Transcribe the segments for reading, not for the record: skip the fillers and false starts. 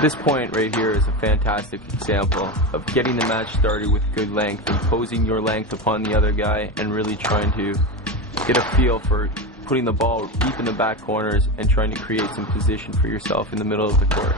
This point right here is a fantastic example of getting the match started with good length, imposing your length upon the other guy, and really trying to get a feel for putting the ball deep in the back corners and trying to create some position for yourself in the middle of the court.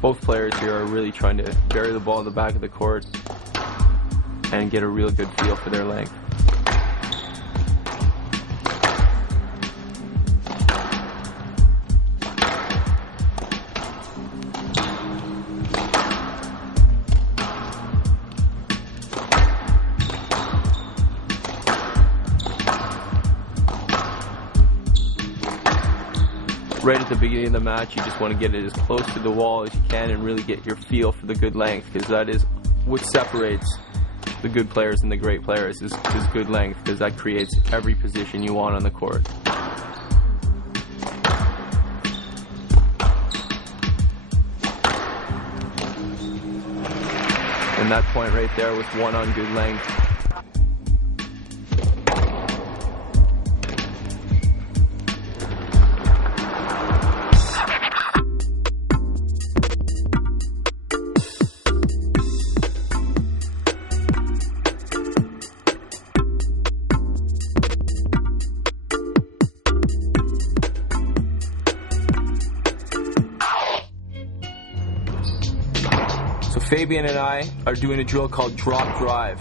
Both players here are really trying to bury the ball in the back of the court and get a real good feel for their length. Right at the beginning of the match, you just want to get it as close to the wall as you can and really get your feel for the good length, because that is what separates the good players and the great players is good length, because that creates every position you want on the court. And that point right there with one on good length. So Fabian and I are doing a drill called drop drive,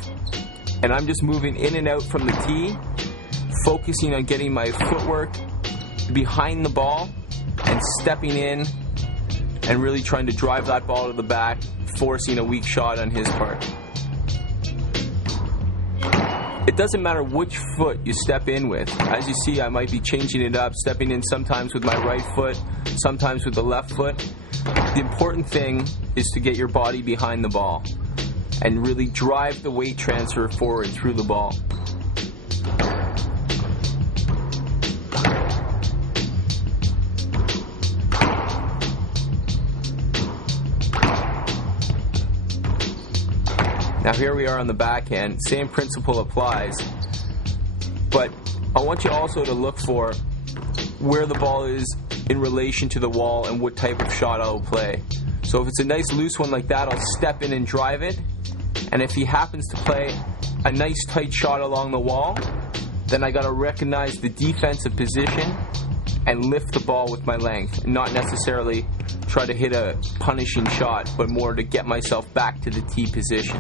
and I'm just moving in and out from the tee, focusing on getting my footwork behind the ball and stepping in and really trying to drive that ball to the back, forcing a weak shot on his part. It doesn't matter which foot you step in with. As you see, I might be changing it up, stepping in sometimes with my right foot, sometimes with the left foot. The important thing is to get your body behind the ball and really drive the weight transfer forward through the ball. Now here we are on the backhand. Same principle applies, but I want you also to look for where the ball is in relation to the wall and what type of shot I'll play. So if it's a nice loose one like that, I'll step in and drive it. And if he happens to play a nice tight shot along the wall, then I gotta recognize the defensive position and lift the ball with my length, and not necessarily try to hit a punishing shot, but more to get myself back to the tee position.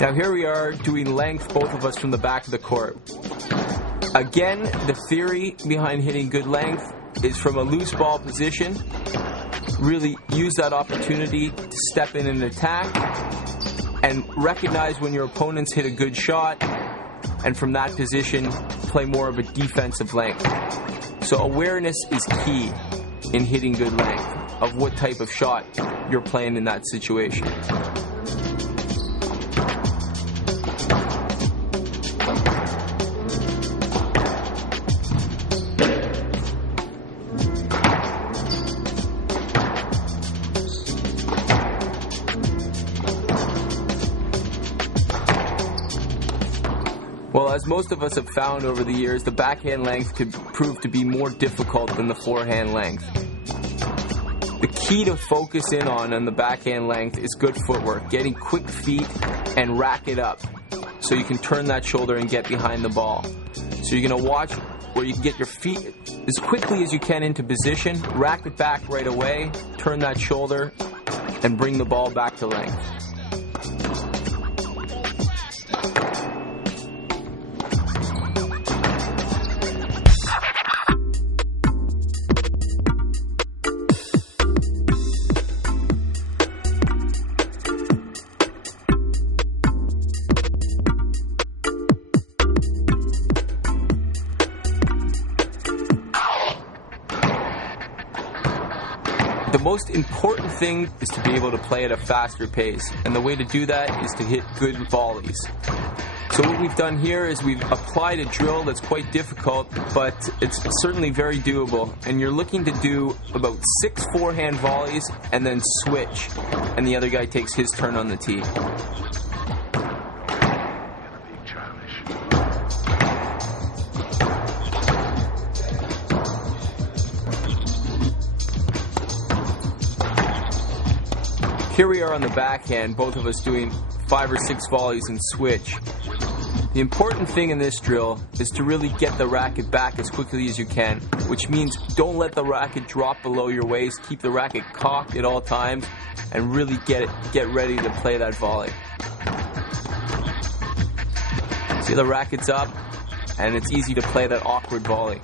Now here we are doing length, both of us from the back of the court. Again, the theory behind hitting good length is from a loose ball position. Really use that opportunity to step in and attack, and recognize when your opponents hit a good shot, and from that position play more of a defensive length. So awareness is key in hitting good length of what type of shot you're playing in that situation. Well, as most of us have found over the years, the backhand length could prove to be more difficult than the forehand length. The key to focus in on the backhand length is good footwork, getting quick feet and rack it up so you can turn that shoulder and get behind the ball. So you're going to watch where you can get your feet as quickly as you can into position, rack it back right away, turn that shoulder, and bring the ball back to length. The most important thing is to be able to play at a faster pace, and the way to do that is to hit good volleys. So So what we've done here is we've applied a drill that's quite difficult, but it's certainly very doable. And you're looking to do about 6 forehand volleys and then switch, and the other guy takes his turn on the tee. Here we are on the backhand, both of us doing 5 or 6 volleys and switch. The important thing in this drill is to really get the racket back as quickly as you can, which means don't let the racket drop below your waist, keep the racket cocked at all times, and really get ready to play that volley. See, the racket's up, and it's easy to play that awkward volley.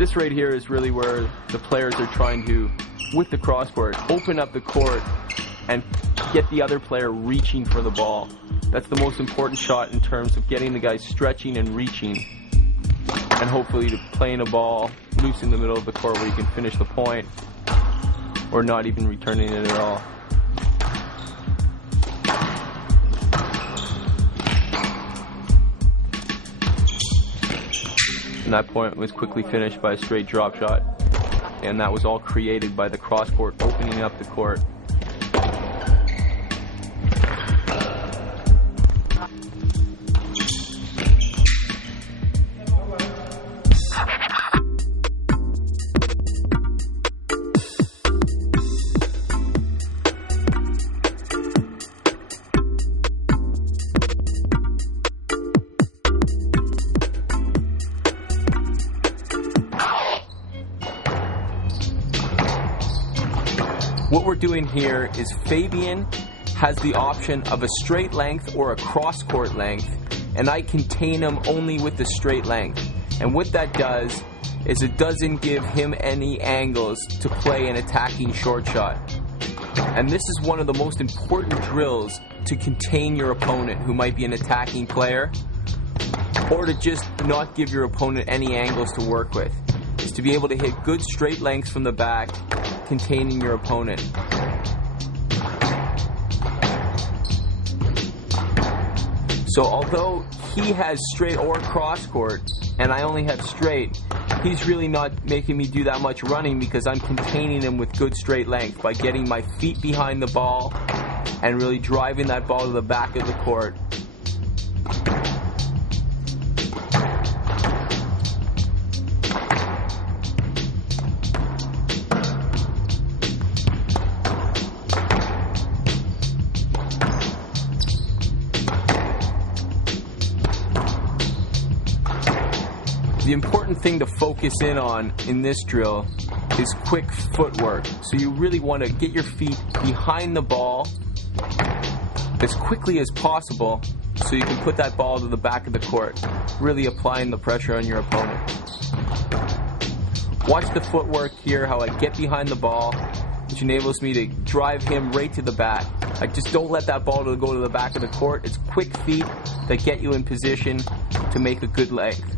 This right here is really where the players are trying to, with the crosscourt, open up the court and get the other player reaching for the ball. That's the most important shot in terms of getting the guy stretching and reaching, and hopefully to playing a ball loose in the middle of the court where you can finish the point or not even returning it at all. And that point was quickly finished by a straight drop shot. And that was all created by the cross court opening up the court. What we're doing here is Fabian has the option of a straight length or a cross-court length, and I contain him only with the straight length. And what that does is it doesn't give him any angles to play an attacking short shot. And this is one of the most important drills to contain your opponent who might be an attacking player, or to just not give your opponent any angles to work with, is to be able to hit good straight lengths from the back, containing your opponent. So although he has straight or cross court and I only have straight, he's really not making me do that much running because I'm containing him with good straight length by getting my feet behind the ball and really driving that ball to the back of the court. The important thing to focus in on in this drill is quick footwork. So you really want to get your feet behind the ball as quickly as possible so you can put that ball to the back of the court, really applying the pressure on your opponent. Watch the footwork here, how I get behind the ball, which enables me to drive him right to the back. I just don't let that ball go to the back of the court. It's quick feet that get you in position to make a good length.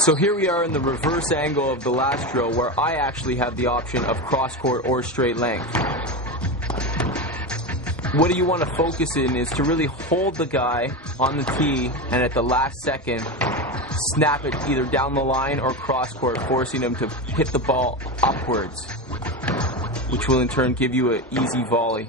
So here we are in the reverse angle of the last drill where I actually have the option of cross court or straight length. What you want to focus in is to really hold the guy on the tee and at the last second snap it either down the line or cross court, forcing him to hit the ball upwards, which will in turn give you an easy volley.